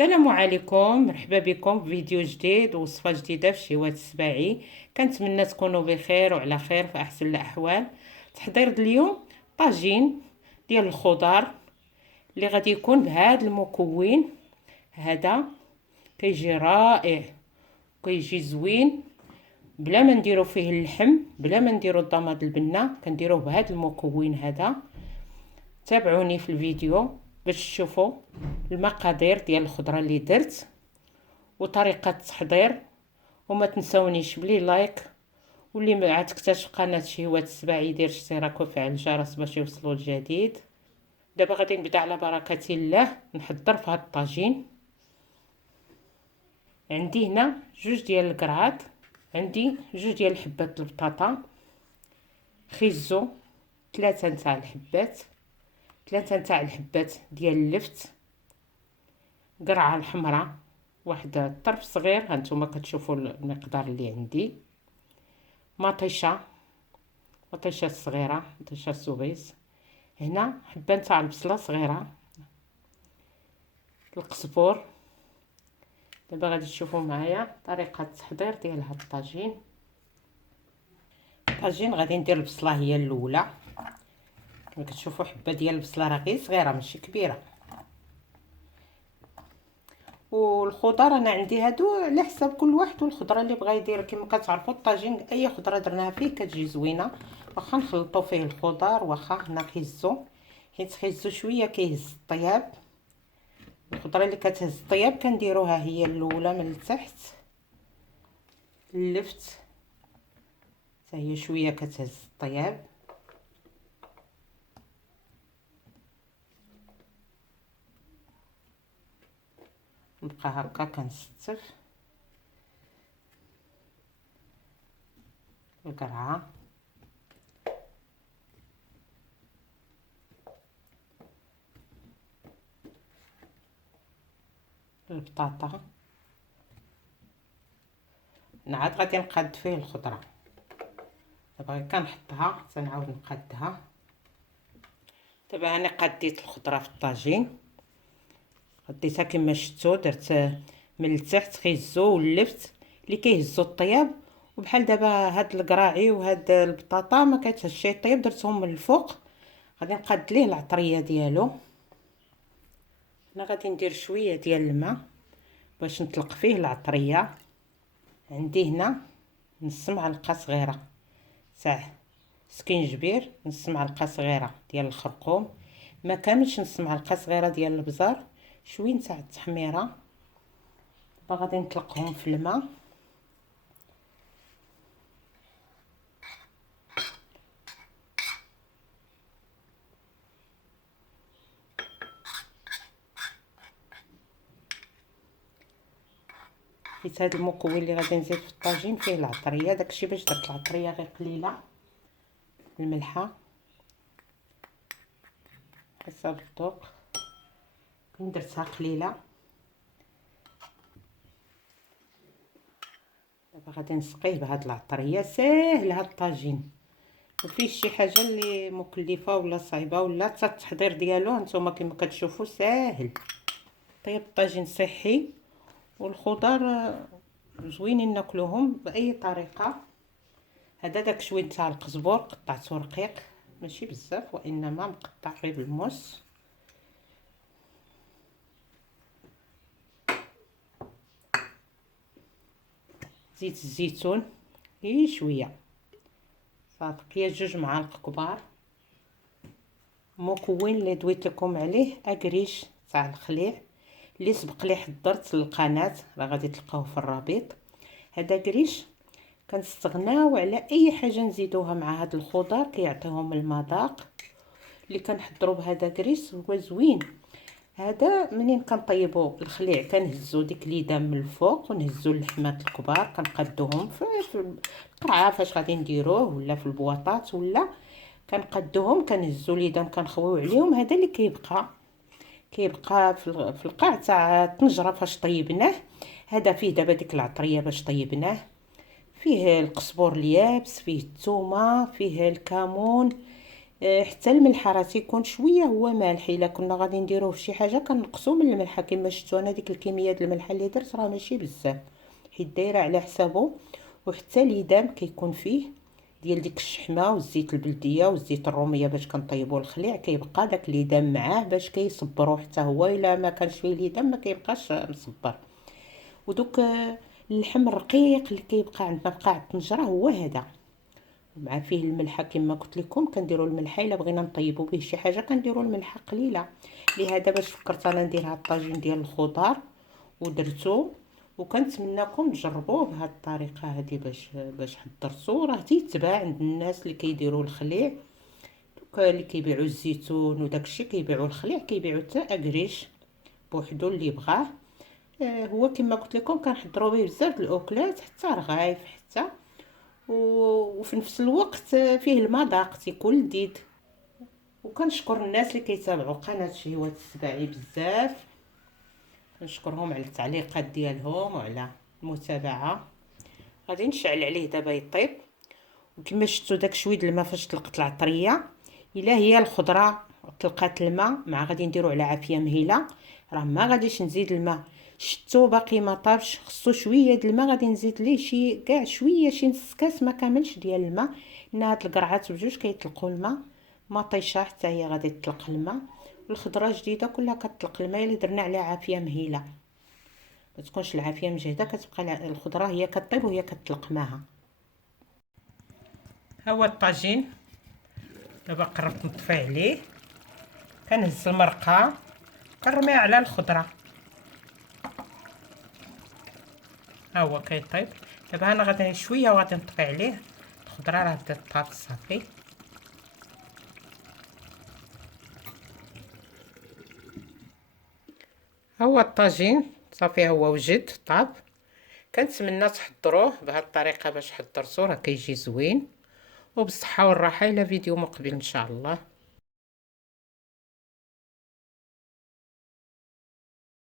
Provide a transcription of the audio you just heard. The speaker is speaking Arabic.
السلام عليكم، مرحبا بكم في فيديو جديد ووصفه جديده في شهوات السباعي. كنتمنى تكونوا بخير وعلى خير في احسن الاحوال. تحضير اليوم طاجين ديال الخضر اللي غادي يكون بهذا المكون هذا. كيجي رائع، كيجي زوين بلا ما نديرو فيه اللحم، بلا ما نديرو الضماد البنه، كنديروه بهذا المكون هذا. تابعوني في الفيديو باش تشوفوا المقادير ديال الخضره اللي درت وطريقه التحضير. وما تنسونيش بلي لايك، واللي ما عاد تكتشف قناه شهوات السباعي يدير اشتراك وفعل الجرس باش يوصلوا الجديد. دابا غادي نبدا على بركه الله نحضر في هذا الطاجين. عندي هنا جوج ديال الكرعات، عندي جوج ديال حبات البطاطا، خيزو، ثلاثه نتاع الحبات، ثلاثه نتاع الحبات ديال اللفت، قرعه الحمراء، واحد الطرف صغير هانتوما كتشوفوا المقدار اللي عندي، مطيشه صغيره، مطيشه سوبيس، هنا حبه نتاع البصله صغيره، القزبور. دابا غادي تشوفوا معايا طريقه التحضير ديال هاد الطاجين. الطاجين غادي ندير البصله هي الاولى، كما كتشوفوا حبه ديال البصله راه غير صغيره ماشي كبيره. والخضر انا عندي هادو على حساب كل واحد والخضره اللي بغى يدير. كما كتعرفوا الطاجين اي خضره درناها فيه كتجي زوينه، واخا نخلطوا فيه الخضر واخا هنا خيزو، حيت خيزو شويه كيهز الطياب. الخضره اللي كتهز الطياب كنديروها هي الاولى من التحت. اللفت حتى هي شويه كتهز الطياب. نبقى هكا كنستف القرعه، البطاطا، نعاد غادي نقاد فيه الخضره. دابا غير كنحطها تنعاود نقادها. دابا انا قديت الخضره في الطاجين، قديتها كما شفتوا، درت من التحت خيزو واللفت اللي كيهزوا الطياب، وبحال دابا هاد القراعي وهاد البطاطا ما كيتهزش الطياب درتهم من الفوق. غادي نقاد ليه العطريه ديالو. انا غادي ندير شويه ديال الماء باش نطلق فيه العطريه. عندي هنا نص معلقه صغيره تاع سكينجبير، نص معلقه صغيره ديال الخرقوم، ما كاملش نص معلقه صغيره ديال البزار، شويه تاع التحميره. غادي نطلقهم في الماء. حيت هذا المكون اللي غادي نزيد في الطاجين فيه العطريه، داكشي باش درت العطريه غير قليله. الملحه حسب الذوق، درتها قليله. دابا غادي نسقيه بهاد العطريه. ساهل هاد الطاجين، مفيش شي حاجه اللي مكلفه ولا صعيبه ولا حتى التحضير ديالو نتوما كما كتشوفوا ساهل. طيب الطاجين صحي والخضر زوينين ناكلوهم باي طريقه. هذا داك شويه تاع القزبور قطعته رقيق ماشي بزاف، وانما مقطع غير بالموس. زيت الزيتون غير شويه صافي، هي جوج معالق كبار. مكون اللي دويت لكم عليه اكريش تاع الخليع اللي سبق لي حضرت للقناه، راه غادي تلقاوه في الرابط. هذا كريش كنستغناو على اي حاجه نزيدوها مع هاد الخضر كيعطيهم المذاق. اللي كنحضروا بهذا كريس هو زوين. هذا منين كنطيبوا الخليع كنهزوا ديك ليدام من الفوق ونهزوا اللحمات الكبار كنقدوهم في القرعه فاش غادي نديروه، ولا في البواطات، ولا كنقدوهم كنهزوا ليدام كنخويو عليهم. هذا اللي كيبقى في القاع تاع الطنجره فاش طيبناه. هذا فيه دابا ديك العطريه باش طيبناه، فيه القزبور اليابس، فيه الثومه، فيه الكمون، حتى الملح راه تيكون شويه هو مالح. الا كنا غادي نديروه في شي حاجه كنقصوا من الملح. كما شفتوا انا ديك الكميه ديال الملح اللي درت راه ماشي بزاف، حيت دايره على حسابه. وحتى ليدام كيكون فيه ديال ديك الشحمه والزيت البلديه والزيت الروميه باش كنطيبوا الخليع، كيبقى داك ليدام معاه باش كيصبروا حتى هو. الا ما كانش فيه ليدام ما كيبقاش مصبر. ودوك اللحم الرقيق اللي كيبقى عندنا بقاع الطنجره هو هذا، مع فيه الملحه. كما قلت لكم كنديروا الملحه الا بغينا نطيبوا به شي حاجه كنديروا الملحه قليله. لهذا باش فكرت انا ندير هاد الطاجين ديال الخضار ودرتو، وكنتمنىكم تجربوه بهذه الطريقه هذه باش حضرتو. راه تيتباع عند الناس اللي كيديروا الخليع، دوك اللي كيبيعوا الزيتون وداكشي كيبيعوا الخليع، كيبيعوا حتى اكريش بوحدو اللي بغاه. هو كما قلت لكم كنحضروا به بزاف د الاكلات، حتى رغايف حتى وفي نفس الوقت فيه المذاق تيكون لذيذ. وكنشكر الناس اللي كيتابعوا قناه شهوات السباعي بزاف، كنشكرهم على التعليقات ديالهم وعلى المتابعه. غادي نشعل عليه دابا يطيب. وكما شفتوا داك شويه الماء فاش طلقت العطريه، الا هي الخضره طلقات الماء مع غادي نديرو على عافيه مهيله، راه ما غاديش نزيد الماء. شتو باقي ما طابش، خصو شويه د الماء. غادي نزيد ليه شي كاع شويه، شي نص كاس ما كاملش ديال الماء، لان هاد القرعات بجوج كيطلقوا الماء. مطيشه حتى هي غادي تطلق الماء. الخضره جديده كلها كتطلق الماء اللي درنا عليها عافيه مهيله. ما تكونش العافيه مجهده، كتبقى الخضره هي كطيب وهي كتطلق ماها. ها هو الطاجين دابا قربت نطفي عليه. كنهز المرقه كنرميها على الخضره. ها هو كيطيب دابا. انا غادي شويه وغادي نطفي عليه. الخضره راه بدات طاب صافي. ها هو الطاجين صافي، هو وجد طاب. كنتمنى تحضروه بهذه الطريقه باش حضرتوه، راه كيجي زوين. وبالصحه والراحه. الى فيديو مقبل ان شاء الله.